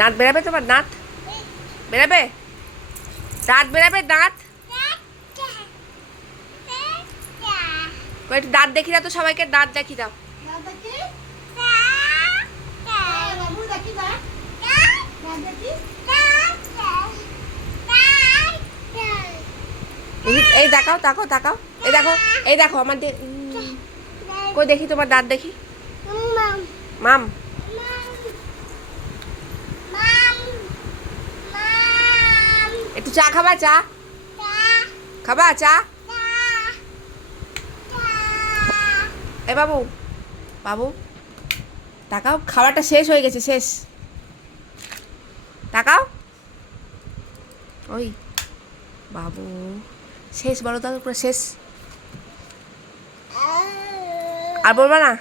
দাঁত বেরাবে তোমার? দাঁত বেরাবে? দাঁত বেরাবে? দাঁত একটু দাঁত দেখি দাও তো, সবাইকে দাঁত দেখি দাও। এই দেখাও, তাকাও তাকাও, এই দেখো, এই দেখো আমার কই দেখি তোমার দাঁত দেখি। মাম একটু চা খাবা? চা খাবা? চা? এ বাবু, বাবু তাকাও, খাবারটা শেষ হয়ে গেছে, শেষ। তাকাও, ওই বাবু শেষ, বলো তো পুরো শেষ। আর বলবা না?